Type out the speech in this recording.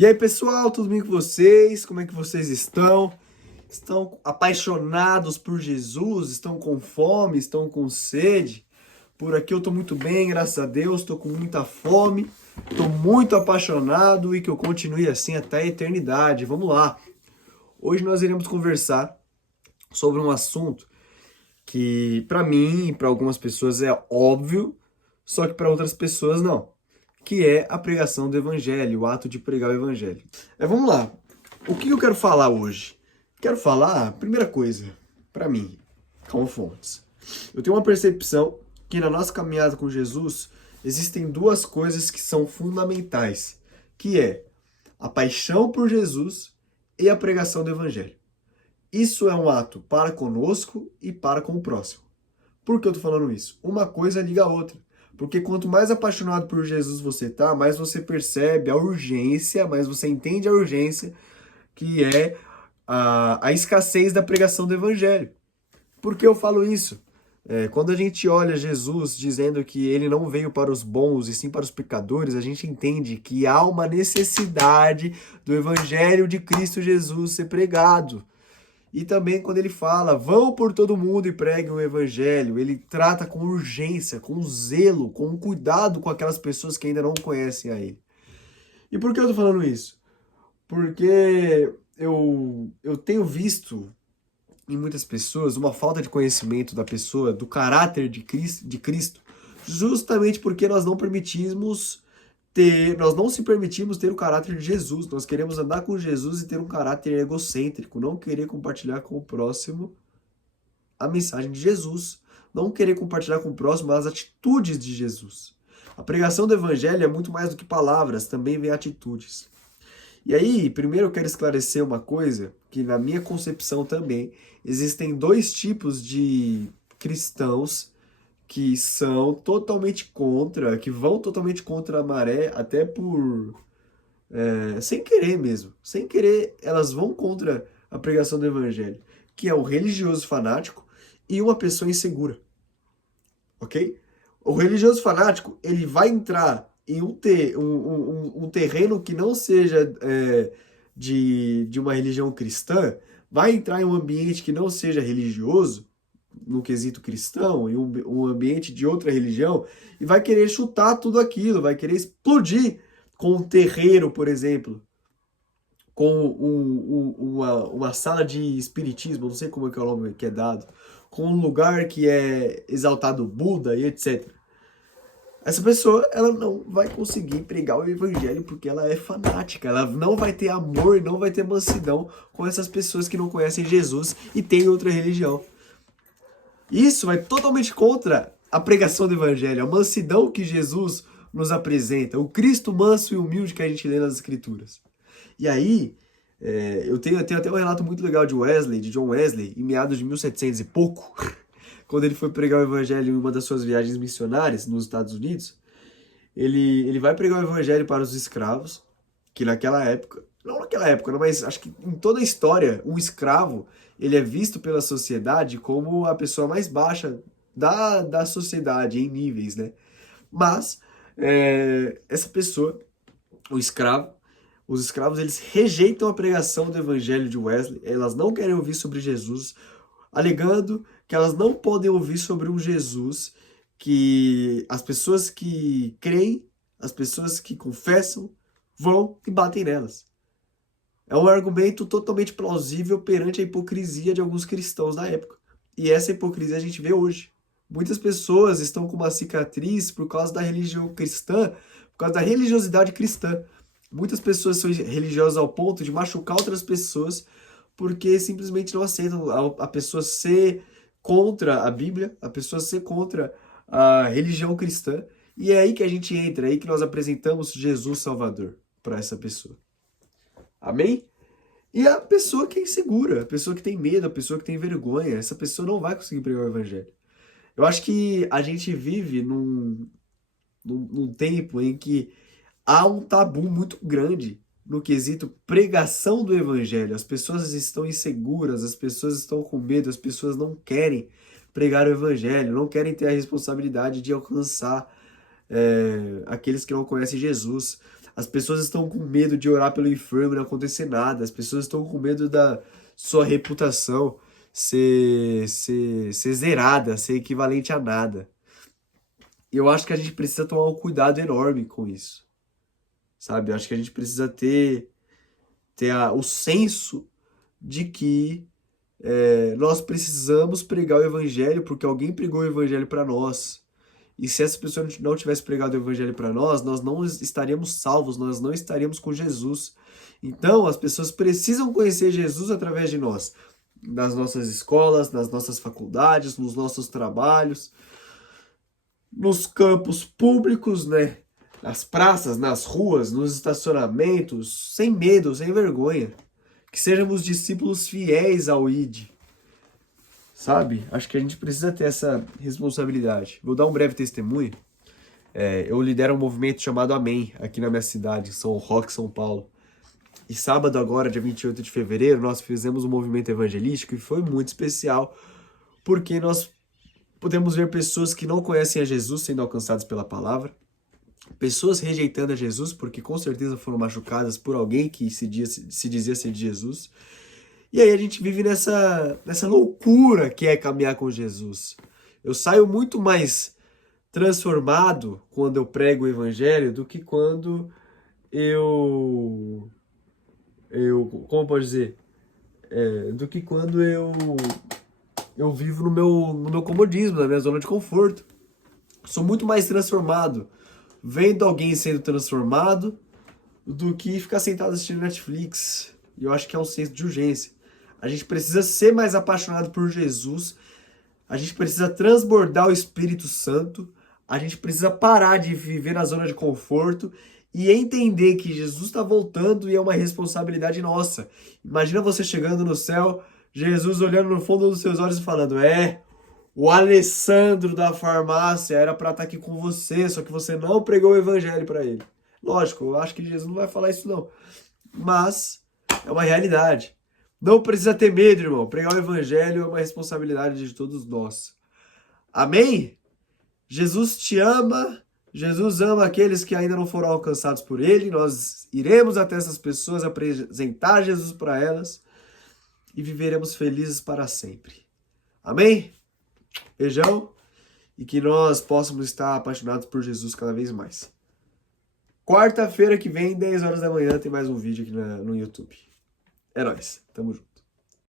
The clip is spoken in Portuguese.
E aí, pessoal, tudo bem com vocês? Como é que vocês estão? Estão apaixonados por Jesus? Estão com fome? Estão com sede? Por aqui eu tô muito bem, graças a Deus, tô com muita fome, tô muito apaixonado e que eu continue assim até a eternidade. Vamos lá. Hoje nós iremos conversar sobre um assunto que para mim e para algumas pessoas é óbvio, só que para outras pessoas não, que é a pregação do evangelho, o ato de pregar o evangelho. Vamos lá. O que eu quero falar hoje? Quero falar, primeira coisa, para mim, como fontes. Eu tenho uma percepção que na nossa caminhada com Jesus existem duas coisas que são fundamentais, que é a paixão por Jesus e a pregação do evangelho. Isso é um ato para conosco e para com o próximo. Por que eu tô falando isso? Uma coisa liga a outra. Porque quanto mais apaixonado por Jesus você tá, mais você percebe a urgência, mais você entende a urgência que é a escassez da pregação do evangelho. Por que eu falo isso? Quando a gente olha Jesus dizendo que ele não veio para os bons e sim para os pecadores, a gente entende que há uma necessidade do evangelho de Cristo Jesus ser pregado. E também quando ele fala, vão por todo mundo e preguem o evangelho, ele trata com urgência, com zelo, com cuidado com aquelas pessoas que ainda não conhecem a ele. E por que eu tô falando isso? Porque eu tenho visto em muitas pessoas uma falta de conhecimento da pessoa, do caráter de Cristo, justamente porque nós não se permitimos ter o caráter de Jesus. Nós queremos andar com Jesus e ter um caráter egocêntrico, não querer compartilhar com o próximo a mensagem de Jesus, não querer compartilhar com o próximo as atitudes de Jesus. A pregação do evangelho é muito mais do que palavras, também vem atitudes. E aí, primeiro eu quero esclarecer uma coisa, que na minha concepção também, existem dois tipos de cristãos que são totalmente contra, que vão totalmente contra a maré, até por... sem querer mesmo. Sem querer, elas vão contra a pregação do evangelho, que é o religioso fanático e uma pessoa insegura, ok? O religioso fanático, ele vai entrar em um terreno que não seja de uma religião cristã, vai entrar em um ambiente que não seja religioso, no quesito cristão, em um ambiente de outra religião, e vai querer chutar tudo aquilo, vai querer explodir com um terreiro, por exemplo, com uma sala de espiritismo, não sei como é que é o nome que é dado, com um lugar que é exaltado Buda e etc. Essa pessoa, ela não vai conseguir pregar o evangelho porque ela é fanática, ela não vai ter amor e não vai ter mansidão com essas pessoas que não conhecem Jesus e têm outra religião. Isso vai totalmente contra a pregação do evangelho, a mansidão que Jesus nos apresenta, o Cristo manso e humilde que a gente lê nas Escrituras. E aí, eu tenho até um relato muito legal de John Wesley, em meados de 1700 e pouco, quando ele foi pregar o evangelho em uma das suas viagens missionárias nos Estados Unidos. Ele vai pregar o evangelho para os escravos, que naquela época, não naquela época, mas acho que em toda a história, um escravo, ele é visto pela sociedade como a pessoa mais baixa da sociedade, em níveis, né? Mas, essa pessoa, o escravo, os escravos, eles rejeitam a pregação do evangelho de Wesley, elas não querem ouvir sobre Jesus, alegando que elas não podem ouvir sobre um Jesus que as pessoas que creem, as pessoas que confessam, vão e batem nelas. É um argumento totalmente plausível perante a hipocrisia de alguns cristãos da época. E essa hipocrisia a gente vê hoje. Muitas pessoas estão com uma cicatriz por causa da religião cristã, por causa da religiosidade cristã. Muitas pessoas são religiosas ao ponto de machucar outras pessoas porque simplesmente não aceitam a pessoa ser contra a Bíblia, a pessoa ser contra a religião cristã. E é aí que a gente entra, é aí que nós apresentamos Jesus Salvador para essa pessoa. Amém? E a pessoa que é insegura, a pessoa que tem medo, a pessoa que tem vergonha, essa pessoa não vai conseguir pregar o evangelho. Eu acho que a gente vive num tempo em que há um tabu muito grande no quesito pregação do evangelho. As pessoas estão inseguras, as pessoas estão com medo, as pessoas não querem pregar o evangelho, não querem ter a responsabilidade de alcançar aqueles que não conhecem Jesus. As pessoas estão com medo de orar pelo enfermo e não acontecer nada. As pessoas estão com medo da sua reputação ser zerada, ser equivalente a nada. E eu acho que a gente precisa tomar um cuidado enorme com isso, sabe? Eu acho que a gente precisa ter o senso de que nós precisamos pregar o evangelho porque alguém pregou o evangelho para nós. E se essa pessoa não tivesse pregado o evangelho para nós não estaríamos salvos, nós não estaríamos com Jesus. Então, as pessoas precisam conhecer Jesus através de nós, nas nossas escolas, nas nossas faculdades, nos nossos trabalhos, nos campos públicos, né? Nas praças, nas ruas, nos estacionamentos, sem medo, sem vergonha. Que sejamos discípulos fiéis ao ID. Sabe? Acho que a gente precisa ter essa responsabilidade. Vou dar um breve testemunho. Eu lidero um movimento chamado Amém, aqui na minha cidade, São Roque, São Paulo. E sábado agora, dia 28 de fevereiro, nós fizemos um movimento evangelístico e foi muito especial, porque nós podemos ver pessoas que não conhecem a Jesus sendo alcançadas pela palavra, pessoas rejeitando a Jesus, porque com certeza foram machucadas por alguém que se dizia ser de Jesus. E aí a gente vive nessa loucura que é caminhar com Jesus. Eu saio muito mais transformado quando eu prego o evangelho do que quando como pode dizer? Do que quando eu vivo no meu comodismo, na minha zona de conforto. Sou muito mais transformado vendo alguém sendo transformado do que ficar sentado assistindo Netflix. E eu acho que é um senso de urgência. A gente precisa ser mais apaixonado por Jesus. A gente precisa transbordar o Espírito Santo. A gente precisa parar de viver na zona de conforto e entender que Jesus está voltando e é uma responsabilidade nossa. Imagina você chegando no céu, Jesus olhando no fundo dos seus olhos e falando: o Alessandro da farmácia era para estar aqui com você, só que você não pregou o evangelho para ele. Lógico, eu acho que Jesus não vai falar isso não. Mas é uma realidade. Não precisa ter medo, irmão. Pregar o evangelho é uma responsabilidade de todos nós. Amém? Jesus te ama. Jesus ama aqueles que ainda não foram alcançados por ele. Nós iremos até essas pessoas apresentar Jesus para elas e viveremos felizes para sempre. Amém? Beijão. E que nós possamos estar apaixonados por Jesus cada vez mais. Quarta-feira que vem, 10 horas da manhã, tem mais um vídeo aqui no YouTube. É nóis. Tamo junto.